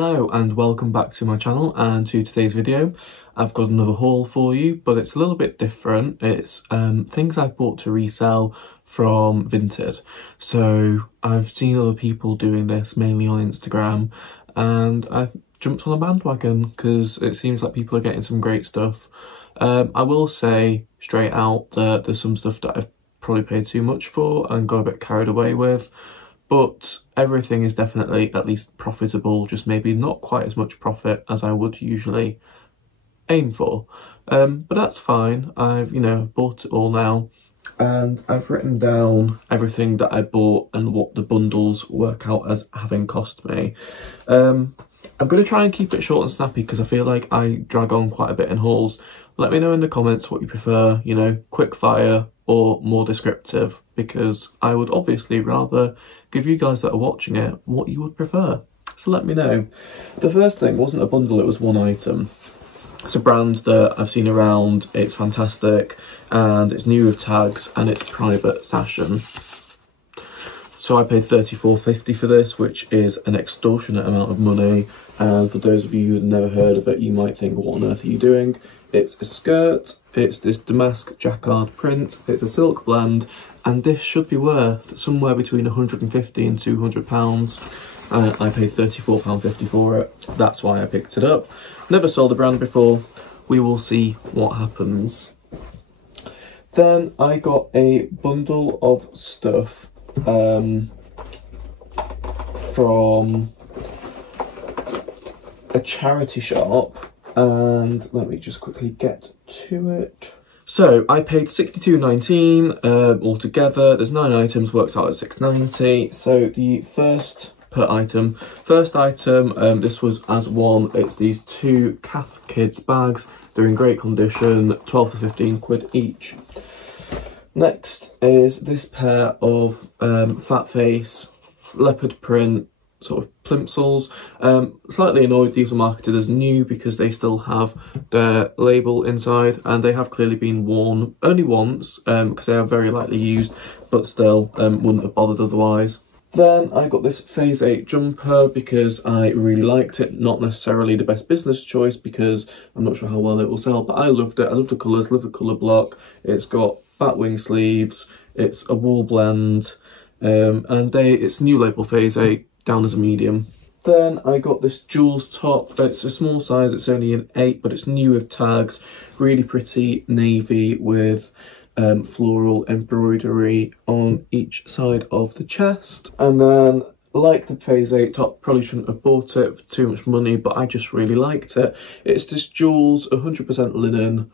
Hello and welcome back to my channel and to today's video. I've got another haul for you, but it's a little bit different. It's things I've bought to resell from Vinted. So I've seen other people doing this mainly on Instagram and I've jumped on a bandwagon because it seems like people are getting some great stuff. I will say straight out that there's some stuff that I've probably paid too much for and got a bit carried away with. But everything is definitely at least profitable, just maybe not quite as much profit as I would usually aim for. But that's fine. I've, bought it all now and I've written down everything that I bought and what the bundles work out as having cost me. I'm going to try and keep it short and snappy because I feel like I drag on quite a bit in hauls. Let me know in the comments what you prefer, quick fire or more descriptive, because I would obviously rather give you guys that are watching it what you would prefer. So let me know. The first thing wasn't a bundle, it was one item. It's a brand that I've seen around, it's fantastic, and it's new with tags, and it's private sashin. So I paid £34.50 for this, which is an extortionate amount of money. And for those of you who've never heard of it, you might think, what on earth are you doing? It's a skirt, it's this damask jacquard print, it's a silk blend, and this should be worth somewhere between £150 and £200. I paid £34.50 for it. That's why I picked it up. Never saw the brand before. We will see what happens. Then I got a bundle of stuff from a charity shop, and let me just quickly get to it. So I paid £62.19 altogether. There's 9 items, works out at £6.90. So the first item, this was as one. It's these 2 Cath Kids bags. They're in great condition, 12 to 15 quid each. Next is this pair of fat face leopard print sort of plimsolls. Slightly annoyed these were marketed as new because they still have their label inside and they have clearly been worn only once because they are very lightly used, but still wouldn't have bothered otherwise. Then I got this Phase 8 jumper because I really liked it. Not necessarily the best business choice because I'm not sure how well it will sell, but I loved it. I love the colours, love the colour block. It's got batwing sleeves, it's a wool blend, and it's new label Phase 8, down as a medium. Then I got this Jules top. It's a small size, it's only an 8, but it's new with tags. Really pretty navy with floral embroidery on each side of the chest. And then, like the Phase 8 top, probably shouldn't have bought it for too much money, but I just really liked it. It's this Jules 100% linen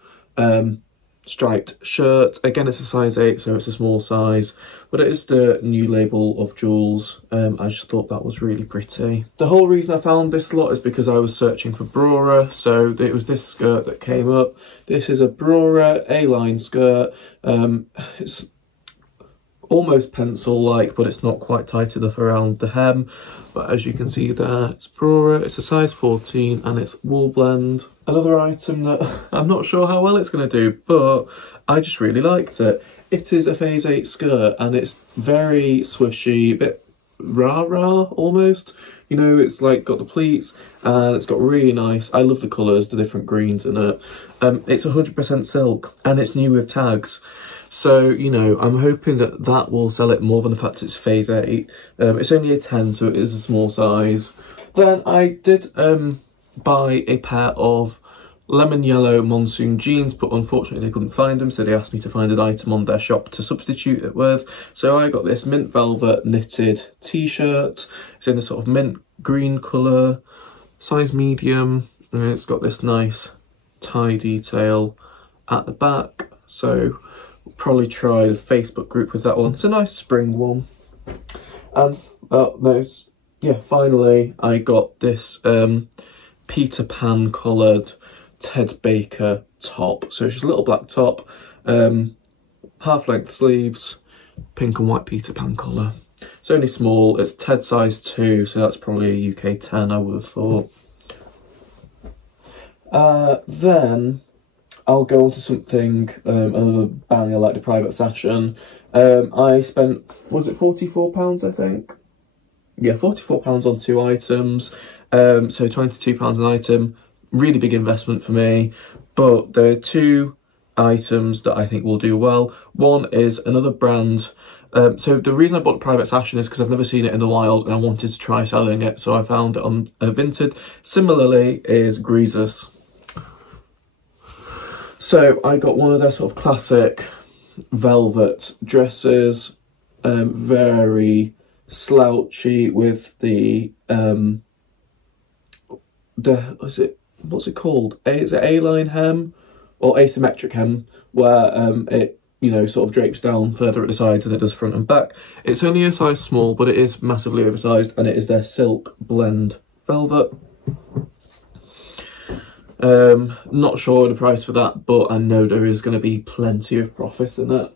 striped shirt. Again, it's a size 8, so it's a small size, but it is the new label of Jules. I just thought that was really pretty. The whole reason I found this lot is because I was searching for Brora, so it was this skirt that came up. This is a Brora A-line skirt. It's almost pencil-like, but it's not quite tight enough around the hem. But as you can see there, it's Brora, it's a size 14, and it's wool blend. Another item that I'm not sure how well it's going to do, but I just really liked it. It is a Phase 8 skirt, and it's very swishy, a bit rah-rah almost. It's like got the pleats, and it's got really nice, I love the colours, the different greens in it. It's 100% silk, and it's new with tags. So, I'm hoping that that will sell it more than the fact it's Phase 8. It's only a 10, so it is a small size. Then I did buy a pair of lemon yellow monsoon jeans, but unfortunately they couldn't find them, so they asked me to find an item on their shop to substitute it with. So I got this mint velvet knitted t-shirt. It's in a sort of mint green colour, size medium, and it's got this nice tie detail at the back. So we'll probably try the Facebook group with that one. It's a nice spring one. And finally I got this Peter Pan coloured Ted Baker top. So it's just a little black top, half length sleeves, pink and white Peter Pan colour. It's only small, it's Ted size 2, so that's probably a UK 10 I would have thought. Then I'll go on to something, another banger like the private sashin. I spent, was it £44 I think? yeah, £44 on 2 items, so £22 an item. Really big investment for me, but there are 2 items that I think will do well. One is another brand. So the reason I bought Private Session is because I've never seen it in the wild and I wanted to try selling it, so I found it on Vinted. Similarly is Greasus. So I got one of their sort of classic velvet dresses, very slouchy with the what's it called? Is it A-line hem or asymmetric hem, where it, you know, sort of drapes down further at the sides than it does front and back. It's only a size small, but it is massively oversized, and it is their silk blend velvet. Not sure the price for that, but I know there is going to be plenty of profit in it.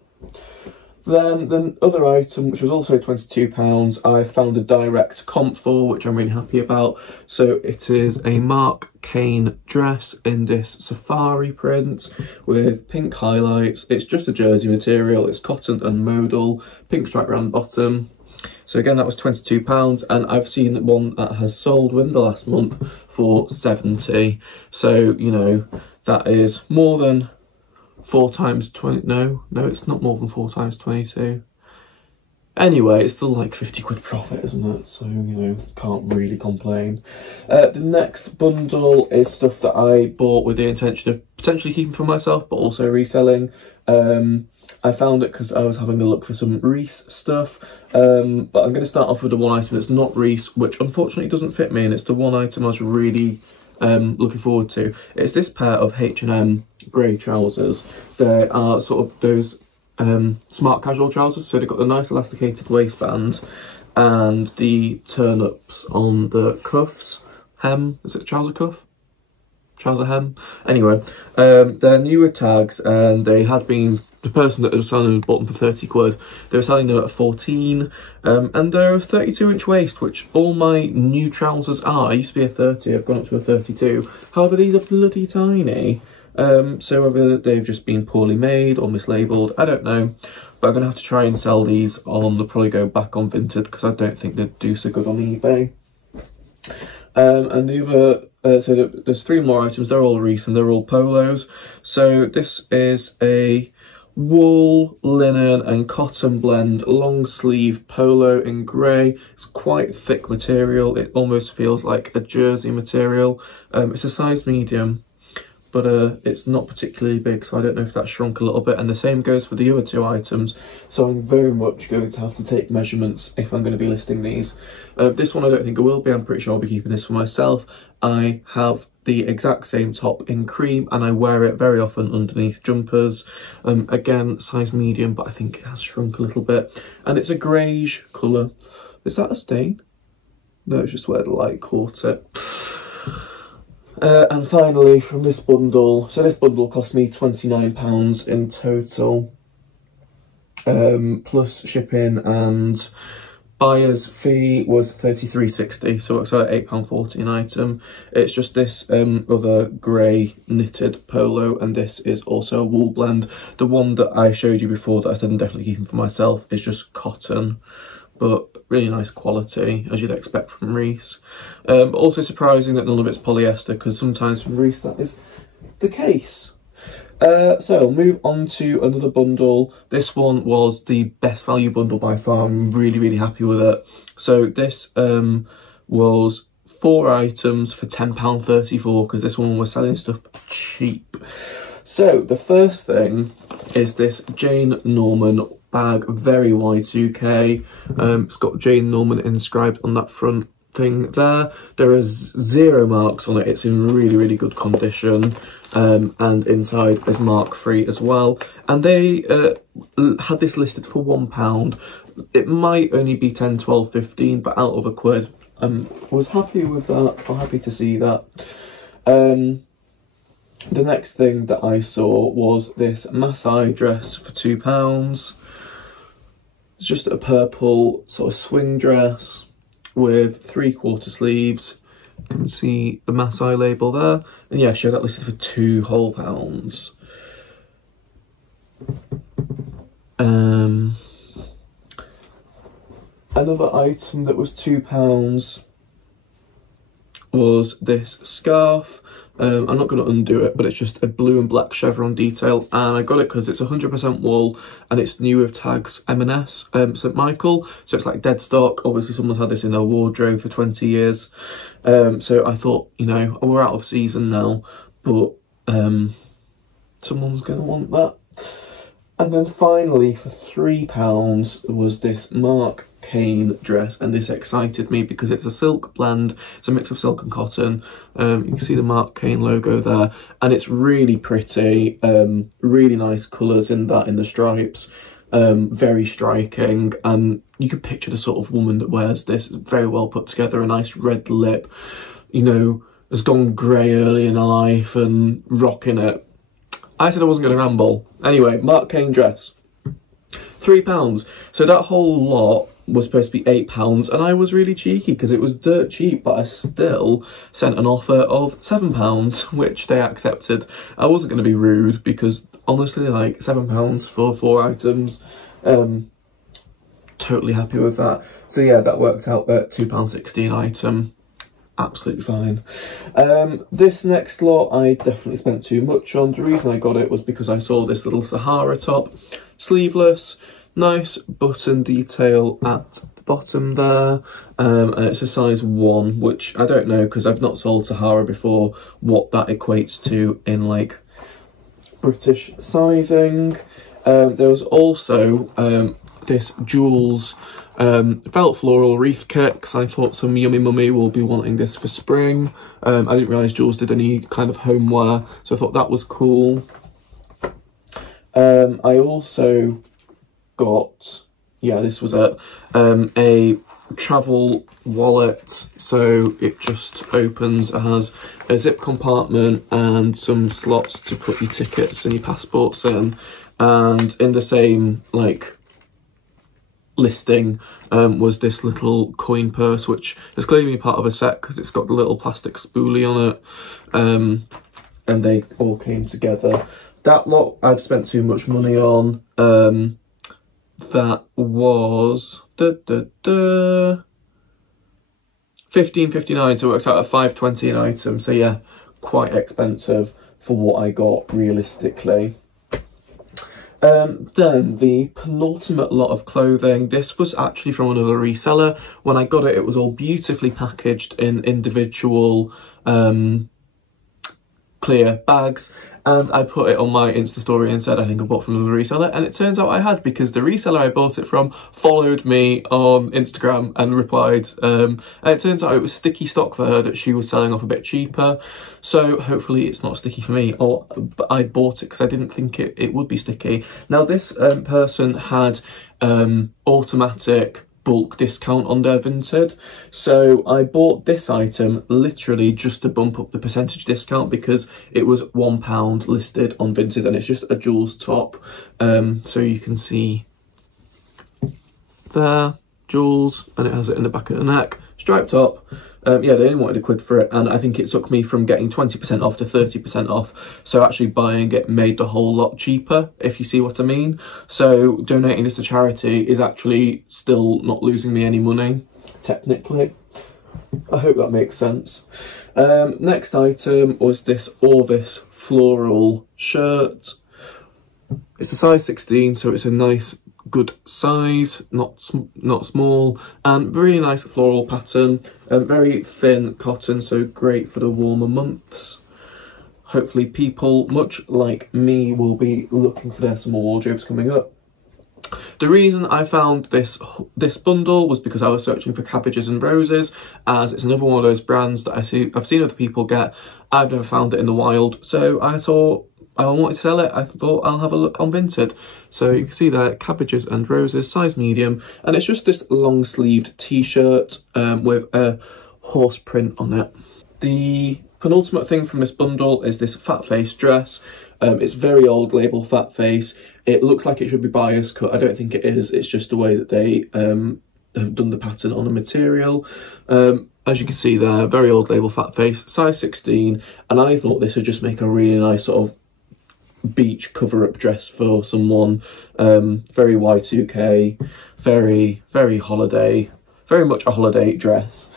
Then the other item, which was also £22, I found a direct comp for, which I'm really happy about. So it is a Mark Kane dress in this safari print with pink highlights. It's just a jersey material, it's cotton and modal, pink stripe around the bottom. So again, that was £22, and I've seen one that has sold within the last month for 70. So, you know, that is more than 4 times 20, no, it's not more than 4 times 22. Anyway, it's still like 50 quid profit, isn't it? So, you know, can't really complain. The next bundle is stuff that I bought with the intention of potentially keeping for myself, but also reselling. I found it because I was having a look for some Reese stuff, but I'm going to start off with the one item that's not Reese, which unfortunately doesn't fit me, and it's the one item I was really looking forward to. It's this pair of H&M grey trousers. They are sort of those smart casual trousers, so they've got the nice elasticated waistband and the turn-ups on the cuffs. Hem, is it trouser cuff? Trouser hem? Anyway, they're newer tags, and they had been, the person that was selling them bought them for 30 quid. They were selling them at 14, and they're a 32-inch waist, which all my new trousers are. I used to be a 30, I've gone up to a 32. However, these are bloody tiny. So whether they've just been poorly made or mislabeled, I don't know. But I'm going to have to try and sell these on, they'll probably go back on Vinted, because I don't think they'd do so good on eBay. And the other, so there's 3 more items, they're all Reese and they're all polos. So this is a wool, linen and cotton blend long sleeve polo in grey. It's quite thick material, it almost feels like a jersey material. It's a size medium, but it's not particularly big, so I don't know if that shrunk a little bit, and the same goes for the other 2 items, so I'm very much going to have to take measurements if I'm going to be listing these. This one I don't think I will be, I'm pretty sure I'll be keeping this for myself. I have the exact same top in cream, and I wear it very often underneath jumpers. Again, size medium, but I think it has shrunk a little bit, and it's a greyish colour. Is that a stain? No, it's just where the light caught it. And finally, from this bundle, so this bundle cost me £29 in total, plus shipping, and buyer's fee was £33.60, so it's at £8.40 an item. It's just this other grey knitted polo, and this is also a wool blend. The one that I showed you before that I said I'm definitely keeping for myself is just cotton, but really nice quality, as you'd expect from Reese. But also surprising that none of it's polyester, because sometimes from Reese that is the case. So I'll move on to another bundle. This one was the best value bundle by far. I'm really, really happy with it. So this was 4 items for £10.34, because this one was selling stuff cheap. So the first thing is this Jane Norman bag, very wide suitcase. It's got Jane Norman inscribed on that front thing there. There is 0 marks on it, it's in really, really good condition, and inside is mark free as well. And they had this listed for £1. It might only be 10, 12, 15, but out of a quid. Was happy with that, I'm happy to see that. The next thing that I saw was this Masai dress for £2. It's just a purple sort of swing dress with 3/4 sleeves. You can see the Masai label there. And yeah, she had that listed for £2 whole. Another item that was £2 was this scarf. I'm not going to undo it, but it's just a blue and black chevron detail, and I got it because it's 100% wool and it's new with tags M&S St Michael, so it's like dead stock. Obviously someone's had this in their wardrobe for 20 years, so I thought, you know, we're out of season now, but someone's going to want that. And then finally, for £3 was this Mark Kane dress, and this excited me because it's a silk blend. It's a mix of silk and cotton. You can see the Mark Kane logo there, and it's really pretty. Really nice colours in the stripes. Very striking, and you could picture the sort of woman that wears this. It's very well put together. A nice red lip, you know, has gone grey early in her life and rocking it. I said I wasn't going to ramble. Anyway, Mark Kane dress, £3. So that whole lot was supposed to be £8, and I was really cheeky because it was dirt cheap, but I still sent an offer of £7, which they accepted. I wasn't going to be rude because honestly, like, £7 for 4 items, totally happy with that. So yeah, that worked out at £2.60 an item. Absolutely fine. This next lot I definitely spent too much on. The reason I got it was because I saw this little Sahara top, sleeveless, nice button detail at the bottom there, and it's a size 1, which I don't know because I've not sold Sahara before what that equates to in like British sizing. There was also this Jules felt floral wreath kit because I thought some yummy mummy will be wanting this for spring. I didn't realise Jules did any kind of homeware, so I thought that was cool. I also got, yeah, this was it, a travel wallet. So it just opens, it has a zip compartment and some slots to put your tickets and your passports in, and in the same like listing was this little coin purse, which is clearly part of a set because it's got the little plastic spoolie on it, and they all came together. That lot I'd spent too much money on. That was £15.59, so it works out at £5.20 an item. So yeah, quite expensive for what I got realistically. Then the penultimate lot of clothing, this was actually from another reseller. When I got it, it was all beautifully packaged in individual clear bags, and I put it on my Insta story and said I think I bought from another reseller, and it turns out I had, because the reseller I bought it from followed me on Instagram and replied, and it turns out it was sticky stock for her that she was selling off a bit cheaper, so hopefully it's not sticky for me. Or I bought it because I didn't think it would be sticky. Now this person had automatic bulk discount on their Vinted, so I bought this item literally just to bump up the percentage discount because it was £1 listed on Vinted, and it's just a Jules top. So you can see there, Jules, and it has it in the back of the neck, striped top. Yeah, they only wanted £1 for it, and I think it took me from getting 20% off to 30% off, so actually buying it made the whole lot cheaper, if you see what I mean. So donating this to charity is actually still not losing me any money, technically. I hope that makes sense. Next item was this Orvis floral shirt. It's a size 16, so it's a nice good size, not small, and really nice floral pattern, very thin cotton, so great for the warmer months. Hopefully people much like me will be looking for their summer wardrobes coming up. The reason I found this bundle was because I was searching for cabbages and roses, as it's another one of those brands that I've seen other people get. I've never found it in the wild, so I thought I wanted to sell it. I thought I'll have a look on Vinted. So you can see there, cabbages and roses, size medium, and it's just this long sleeved t-shirt with a horse print on it. The penultimate thing from this bundle is this fat face dress. It's very old label fat face. It looks like it should be bias cut. I don't think it is. It's just the way that they have done the pattern on the material. As you can see there, very old label fat face, size 16, and I thought this would just make a really nice sort of beach cover-up dress for someone. Very Y2K, very, very holiday, very much a holiday dress.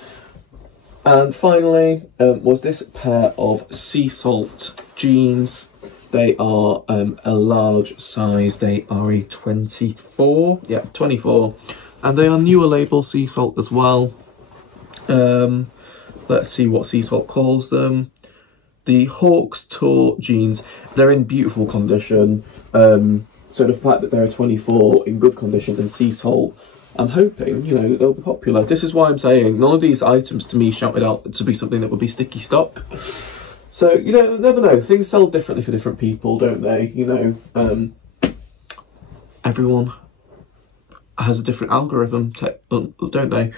And finally was this pair of sea salt jeans. They are a large size. They are a 24. Yeah, 24. And they are newer label sea salt as well. Let's see what sea salt calls them. The Hawks Tour jeans. They're in beautiful condition. So the fact that they're a 24 in good condition and sea salt, I'm hoping, you know, that they'll be popular. This is why I'm saying none of these items to me shouted out to be something that would be sticky stock. So, you know, never know. Things sell differently for different people, don't they? You know, everyone has a different algorithm, don't they?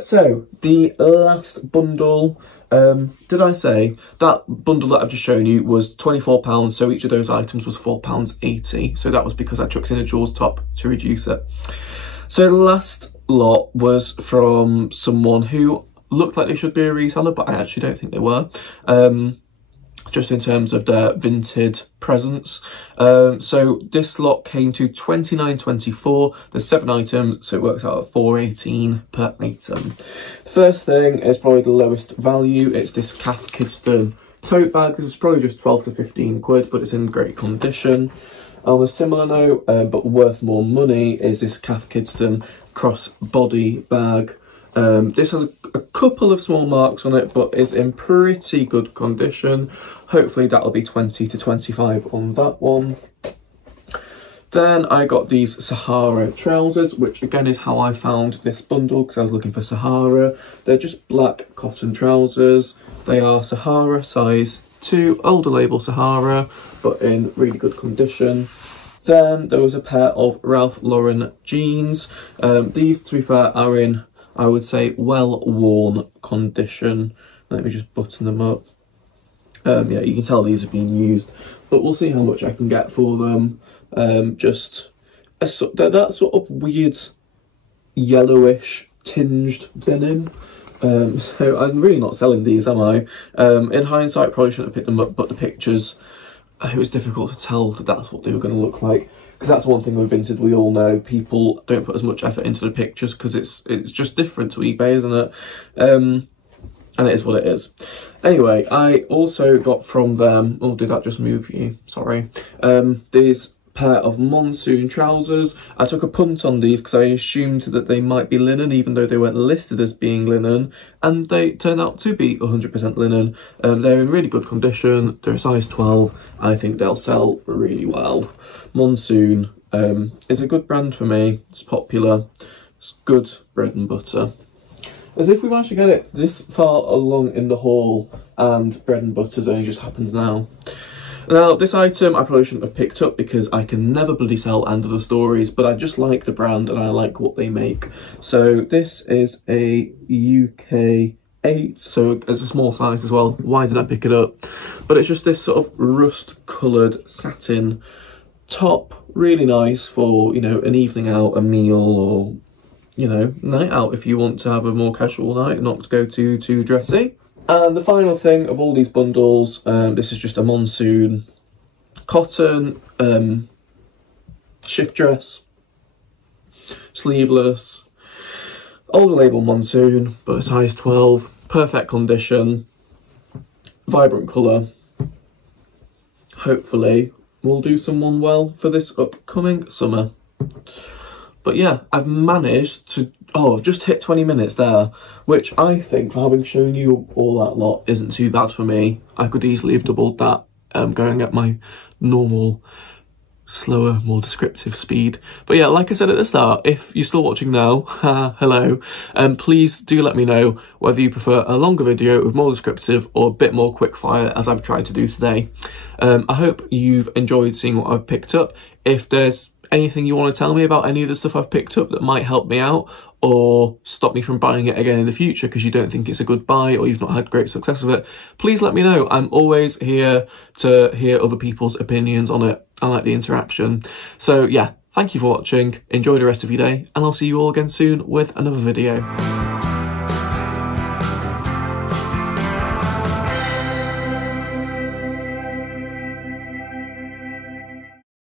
So, the last bundle, did I say that bundle that I've just shown you was £24, so each of those items was £4.80. So that was because I chucked in a Jaws top to reduce it. So the last lot was from someone who looked like they should be a reseller, but I actually don't think they were. Just in terms of their Vinted presence. So this lot came to £29.24. There's 7 items, so it works out at £4.18 per item. The first thing is probably the lowest value. It's this Cath Kidston tote bag. This is probably just 12 to 15 quid, but it's in great condition. On a similar note, but worth more money, is this Cath Kidston crossbody bag. This has a couple of small marks on it, but is in pretty good condition. Hopefully that'll be 20 to 25 on that one. Then I got these Sahara trousers, which again is how I found this bundle, because I was looking for Sahara. They're just black cotton trousers. They are Sahara size 2, older label Sahara, but in really good condition. Then there was a pair of Ralph Lauren jeans. These, to be fair, are in, I would say, well-worn condition. Let me just button them up. Yeah, you can tell these have been used, but we'll see how much I can get for them. Just that sort of weird yellowish tinged denim. So I'm really not selling these, am I? In hindsight, probably shouldn't have picked them up, but the pictures, it was difficult to tell that that's what they were going to look like. Because that's one thing with Vinted, we all know, people don't put as much effort into the pictures because it's just different to eBay, isn't it? And it is what it is. Anyway, I also got from them, oh, did that just move you? Sorry. These pair of monsoon trousers. I took a punt on these because I assumed that they might be linen, even though they weren't listed as being linen, and they turned out to be 100% linen. They're in really good condition. They're a size 12. I think they'll sell really well. Monsoon is a good brand for me. It's popular. It's good bread and butter. As if we managed to get it this far along in the haul and bread and butter's only just happened now. Now, this item I probably shouldn't have picked up because I can never bloody sell End of the Stories, but I just like the brand and I like what they make. So this is a UK 8, so it's a small size as well. Why did I pick it up? But it's just this sort of rust-coloured satin top. Really nice for, you know, an evening out, a meal, or, you know, night out if you want to have a more casual night, not to go too dressy. And the final thing of all these bundles, this is just a monsoon cotton shift dress, sleeveless, older label monsoon, but a size 12, perfect condition, vibrant colour. Hopefully will do someone well for this upcoming summer. But yeah, I've managed to, I've just hit 20 minutes there, which I think, for having shown you all that lot, isn't too bad for me. I could easily have doubled that, going at my normal, slower, more descriptive speed. But yeah, like I said at the start, if you're still watching now, hello, please do let me know whether you prefer a longer video with more descriptive or a bit more quickfire, as I've tried to do today. I hope you've enjoyed seeing what I've picked up. If there's anything you want to tell me about any of the stuff I've picked up that might help me out or stop me from buying it again in the future because you don't think it's a good buy or you've not had great success with it, please let me know. I'm always here to hear other people's opinions on it. I like the interaction. So yeah, thank you for watching. Enjoy the rest of your day, and I'll see you all again soon with another video.